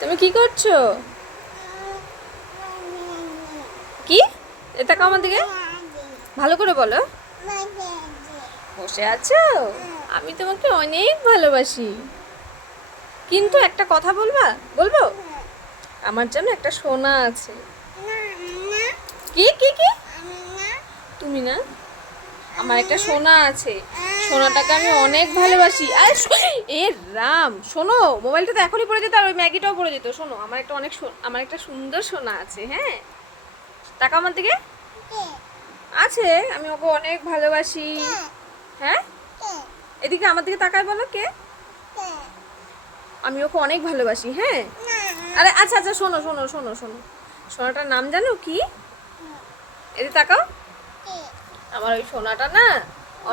তুমি কি করছো? কি? এটা কাও আমার দিকে, ভালো করে বলো। বসে আছো? আমি তোমাকে অনেক ভালোবাসি, কিন্তু একটা কথা বলবা? বলবো? আমার জন্য একটা সোনা আছে। কি কি কি? তুমি না, আমার একটা সোনা আছে। সোনাটাকে আমি অনেক ভালোবাসি। আরে এ রাম, শোনো, মোবাইলটা তো এখনই পড়ে যেত আর ওই ম্যাগিটাও পড়ে যেত। শোনো, আমার একটা আমার একটা সুন্দর সোনা আছে। হ্যাঁ, টাকা আমার দিকে আছে, আমি ওকে অনেক ভালোবাসি। হ্যাঁ, এদিকে আমার দিকে তাকায় বলো, কে? আমি ওকে অনেক ভালোবাসি। হ্যাঁ, আরে আচ্ছা আচ্ছা, শোনো শোনো শোনো শোনো, সোনাটার নাম জানো কি? এদিকে তাকাও। আমার ওই সোনাটা না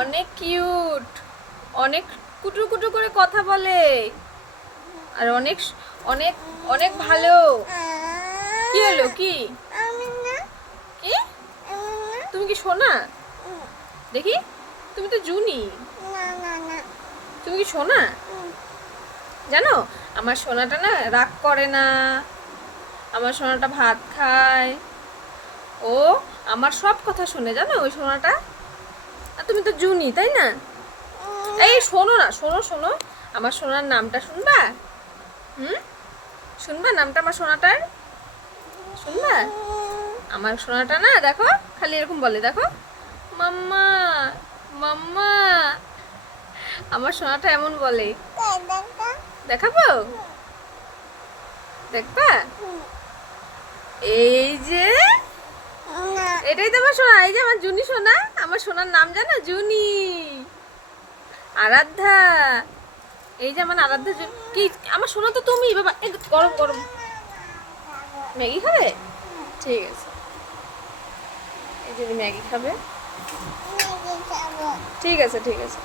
অনেক কিউট, অনেক কুটু কুটু করে কথা বলে, আর অনেক অনেক অনেক ভালো। কি হলো? কি কি? তুমি কি সোনা? দেখি, তুমি তো জুনি। তুমি কি সোনা? জানো, আমার সোনাটা না রাগ করে না, আমার সোনাটা ভাত খায়, ও আমার সব কথা শুনে, জানো ওই সোনাটা। আর তুমি তো জুনি, তাই না? এই শোনো না, শোনো শোনো, আমার সোনার নামটা শুনবা? হুম, শুনবা নামটা আমার সোনাটার? শুনবা? আমার সোনাটা না, দেখো, খালি এরকম বলে, দেখো, মাম্মা মাম্মা। আমার সোনাটা এমন বলে। দেখাবো? দেখবা? এই যে, এটাই তো আমার সোনা। এই যে আমার জুনি সোনা। আমার সোনার নাম জানো? জুনি, আরাধ্যা। এই যে আমার আরাধ্যা কি, আমার সোনা তো তুমি। বাবা, এই গরম গরম ম্যাগি খাবে? ঠিক আছে, এই যে ম্যাগি খাবে। ঠিক আছে ঠিক আছে।